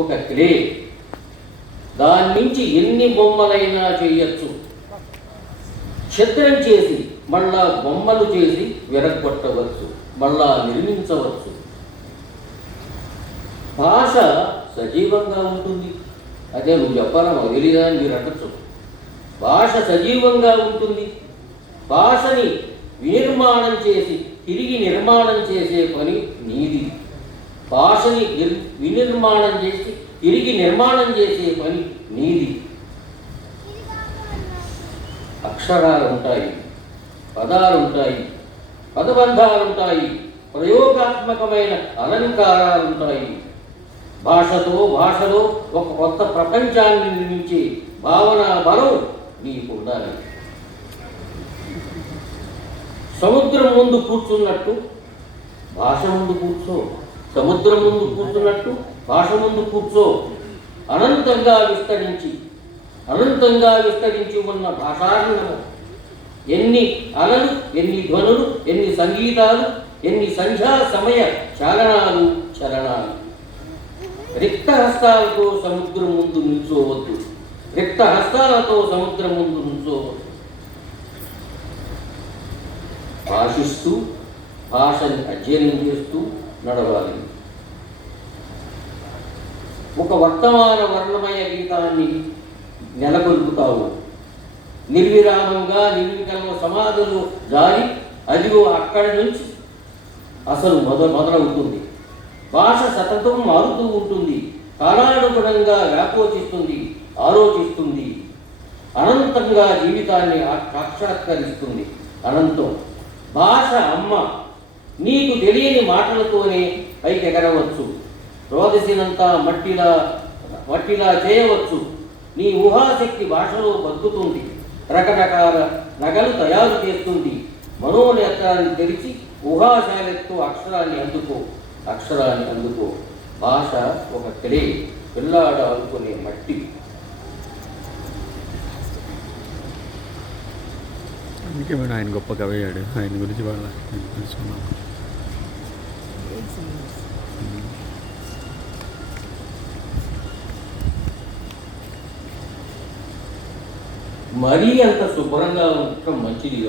ఒక క్లే. దాని నుంచి ఎన్ని బొమ్మలైనా చేయొచ్చు. ఛిద్రం చేసి మళ్ళా బొమ్మలు చేసి విరగొట్టవచ్చు, మళ్ళా నిర్మించవచ్చు. భాష సజీవంగా ఉంటుంది. అదే నువ్వు చెప్పాలా, మాకు తెలియదా అని మీరు అనొచ్చు. భాష సజీవంగా ఉంటుంది. భాషని వినిర్మాణం చేసి తిరిగి నిర్మాణం చేసే పని నీది. భాషని వినిర్మాణం చేసి తిరిగి నిర్మాణం చేసే పని నీది. అక్షరాలు ఉంటాయి, పదాలు ఉంటాయి, పదబంధాలు ఉంటాయి, ప్రయోగాత్మకమైన అలంకారాలు ఉంటాయి. భాషలో ఒక కొత్త ప్రపంచాన్ని నిర్మించే భావన బలం నీకు ఉండాలి. సముద్రం ముందు కూర్చున్నట్టు భాష ముందు కూర్చో. సముద్రం ముందు కూర్చున్నట్టు భాష ముందు కూర్చో. అనంతంగా విస్తరించి ఉన్న భాషారణము. ఎన్ని అలలు, ఎన్ని ధ్వనులు, ఎన్ని సంగీతాలు, ఎన్ని సంధ్యా సమయ చలనాలు. రిక్త హస్తాలతో సముద్రం ముందు నిల్చోవద్దు. భాషిస్తూ భాషని అధ్యయనం చేస్తూ నడవాలి. ఒక వర్తమాన వర్ణమయ గీతాన్ని నెలకొల్పుతావు. నిర్విరామంగా నిర్వికల్ప సమాధులు జారి అదిగో అక్కడి నుంచి అసలు మొదలవుతుంది. భాష సతతం మారుతూ ఉంటుంది. కాలానుగుణంగా వ్యాపోచిస్తుంది, ఆలోచిస్తుంది. అనంతంగా జీవితాన్ని సాక్షాత్కరిస్తుంది. అనంతం. భాష అమ్మ. నీకు తెలియని మాటలతోనే పైకి ఎగరవచ్చు. రోదసినంతా మట్టిలా చేయవచ్చు. నీ ఊహాశక్తి భాషలో బతుకుతుంది. రకరకాల నగలు తయారు చేస్తుంది. మనోనేత్రాన్ని తెరిచి ఊహాశాలతో అక్షరాన్ని అందుకో. భాష ఒక క్లే, పిల్లాడు అనుకునే మట్టి. అందుకే మేడం ఆయన గొప్ప కవి అయ్యాడు. ఆయన గురించి వాళ్ళ తెలుసుకున్నాం. మరీ అంత శుభ్రంగా ఉండటం మంచిది కాదు.